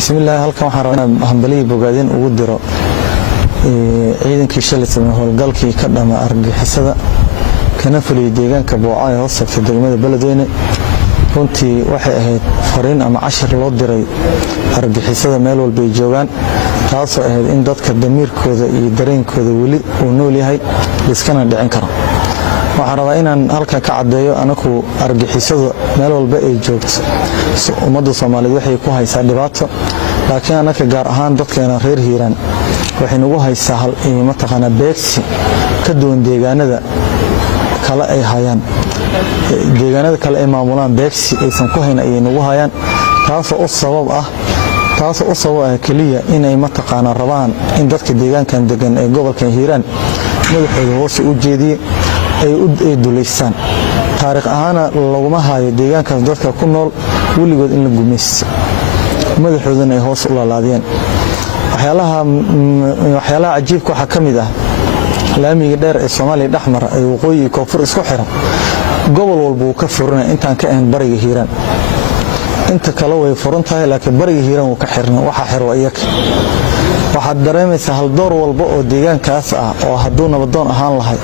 بسم الله halkan waxaan rabaa inaan hambaliyo bogaadin ugu diro ciidankii shalay sameeyay howlgalkii ka dhama argagixisada kana fuliyay deegaanka Booca ee hoostagta degmada Beledweyne runtii waxay ahayd fariin ama cashir loo diray argagixisada meel walba ay joogaan taasoo ahayd in dadka damiirkooda iyo dareenkooda wali uu nool yahay iskana dhicin karo waxaan rabaa inaan halka ka cadeeyo anaku argagixisada meel walba ay joogto ummadda Soomaaliyeed waxay ku haysaa dhibaato laakiin anaka gaar ahaan dadkeena reer Hiiraan waxay nagu haysaa hal ma taqaana beegsi ka duwan deegaanada kala ay hayaan deegaanada kale ay maamulaan beegsi aysan ku hayn ay nagu hayaan taasoo sabab ah kaliya inay ma taqaana rabaan in dadka deegaankan degan ee gobolka Hiiraan madaxooda hoos u jeediyay ay duleystaan taariikh ahaan laguma hayo deegaankaas dadka ku nool waligood in la gumaysto madaxoodana ay hoos u laalaadeen waxyaalaha cajiibka waxa kamid ah laamiga dheer ee Soomaaliya dhaxmar ay waqooyi koonfur isku xiran gobol walba uu ka furana intaan ka ahayn bariga Hiiraan inta kale way furan tahay laakiin bariga Hiiraan uu ka xirnaa waxa xiro iyaga waxaad dareemaysaa hal door walba oo deegaankaas ah oo hadduu nabadoon ahaan lahay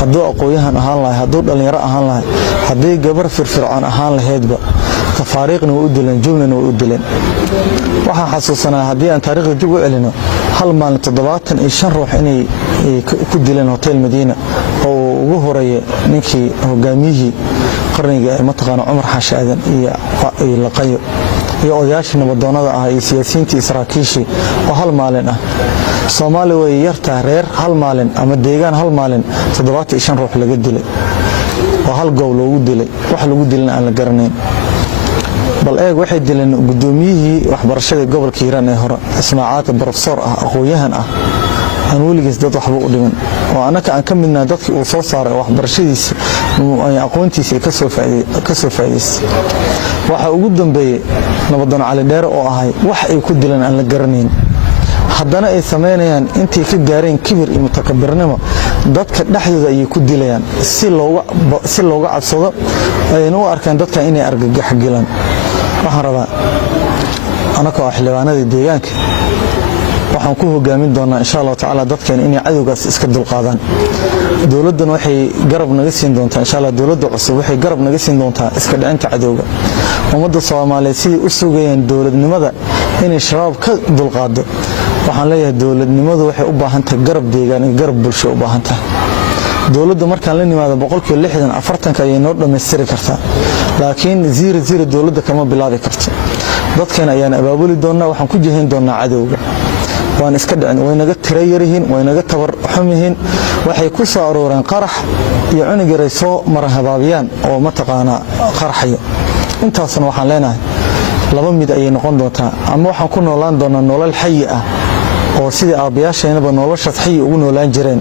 hadduu aqooyahan ahaan lahay hadduu dhalinyaro ahaan lahay haddii gabar firfircoon ahaan lahaydba tafaariiqna u dileen jumlana u dileen waxaan xasuusanaa haddii aan taariikhda dib u celino hal maalin 75 ruux inay ku dileen hotel Madiina oo ugu horeeyay ninkii hogaamiyihii qarniga ee mataqaana Umar Xaashi Aadan iyo laqayo iyo odayaashii nabadoonada ah iyo siyaasiyiintii saraakiishii oo hal maalin ah Soomaaliya way yartaa reer hal maalin ama deegaan hal maalin 75 ruux laga dilay oo hal goob loogu dilay wax lagu dilana aan la garanayn bal waxay dileen gudoomiyihii waxbarashada gobolka Hiiraan ee hore Ismaaciil professor ah aqooyahan ah aan waligiis dad waxba u dhiman oo anaka aan ka midnaa dadkii uu soo saaray waxbarashadiisa ay aqoontiisa ka soo faa'iideystay waxa ugu dambeeyay nabadoon Cali Dheere oo ahay wax ay ku dileen aan la garanayn haddana ay sameynayaan intii ka gaareen kibir iyo mutakabbirnimo dadka dhaxdooda ay ku dilayaan si looga cabsado ay u arkaan dadka inay argagax galaan waxaan rabaa anaka xildhibaanada deegaanka waxaan ku hogaamin doonaa insha Allah taala dadkeen inay cadawgaas iska dulqaadaan dawladdan waxay garab naga siin doontaa insha Allah dawladda cusub waxay garab naga siin doontaa iska dhicinta cadawga ummadda Soomaaliyeed sidii u sugayeen dawladnimada inay shabaab ka dulqaado waxaan leeyahay dawladnimadu waxay u baahan tahay garab deegaan iyo garab bulsho u baahan tahay dawladda markaan la nimaado 60 40 ay noo dhameystiri kartaa laakiin 00 dawladda kama bilaabi karto dadkeen ayaan abaabuli doonaa waxaan ku jihayn doonaa cadawga waan iska dhicin way naga tirayarihiin way naga tabar xumihiin waxay ku soo arooreen qarax iyo cunug yar soo marahabaabiyaan oo ma taqaana qaraxyo intaasna waxaan leenahay laba mid ay noqon doontaa ama waxaan ku noolaan doonaa nolol xayi ah oo sidii aabayaasheenaba noloshaas xayi ugu noolaan jireen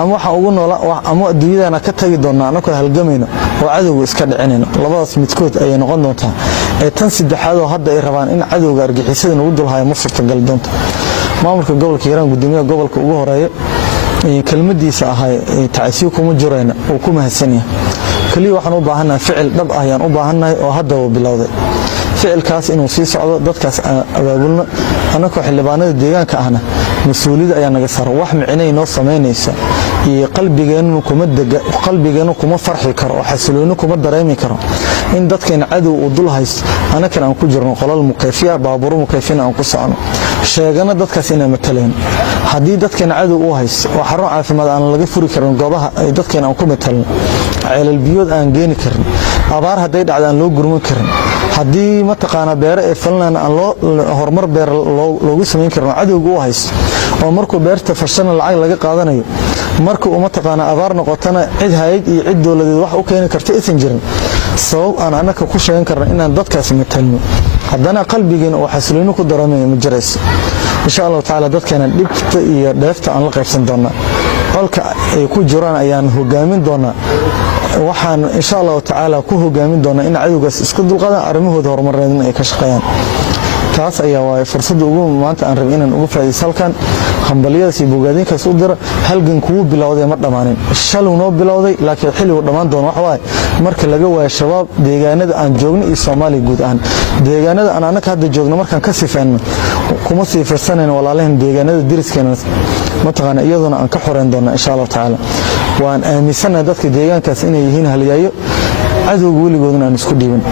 ama waxaan ugu noolaa ama adduunyadana ka tagi doonaa anagoo halgamayno oo cadawga iska dhicinayno labadaas midkood ay noqon doontaa ee tan saddexaad oo hadda ay rabaan in cadawga argagixisada ugu dulhaayo ma suurtagal doonto maamulka gobolka Hiiraan gudoomiyaha gobolka ugu horeeya kelmadiisa ahay tacsiyo kuma jirayna oo ku mahadsan yahay kaliya waxaan u baahanahay ficil dhab ah ayaan u baahanahay oo hadda uu bilowday ficilkaas inuu sii socdo dadkaas abaabulna anaka xildhibaanada deegaanka ahna mas'uuliyad ayaa naga saaran wax micnay noo sameynaysa iyo qalbigeenu kuma farxi karo oo xasilooni kuma dareemi karo in dadkeena cadow uu dul haysto anaka aan ku jirno qolal mukayfiya baaburo mukayfina aan ku socono sheegana dadkaas inay mataleen hadii dadkeena cadow uu haysto oo xarun caafimaad aan laga furi karin goobaha ay dadkeena aan ku mataleen ceelal biyood aan geeni karin abaar haday dhacdaan loo gurman karin hadii ma taqaana beere ee falnaan aan loo horumar beer loogu sameyn karo cadawga uu haysto oo markuu beerta fashana lacag laga qaadanayo markuu uma taqaana abaar noqotana cid hay'ad iyo cid dawladeed wax u keenin karto isan jirin sabab aan anaka ku sheegan karno inaan dadkaas matalno haddana qalbigeena oo xasilooni ku dareemayo ma jirayso insha Allah taala dadkeena dhibta iyo dheefta aan la qaybsan doonaa halka ay ku jiraan ayaan hogaamin doonaa waxaan insha Allah taala ku hogaamin doonaa in cadawgaas isku dulqaadaan arrimahooda horumareedna ay ka shaqeeyaan taas ayaa waay fursadda ugu maanta aan rabay inaan uga faa'iideysto halkan hambaliyadaas iyo bogaadinkaas u dira halgan kugu bilowday ma dhamaanin shalay noo bilowday laakiin xilligu dhamaan doono wax waay marka laga waayo shabaab deegaanada aan joogno iyo Soomaaliya guud ahaan deegaanada aan anaka hadda joogno markaan ka sifeeyno kuma siifaysanayno walaalahan deegaanada diriskeena ma taqaan iyaduna aan ka xoreyn doono insha Allah taala waan aaminsanahay dadka deegaankaas inay yihiin haliyaayo cadowga weligoodna aan isku dhiibin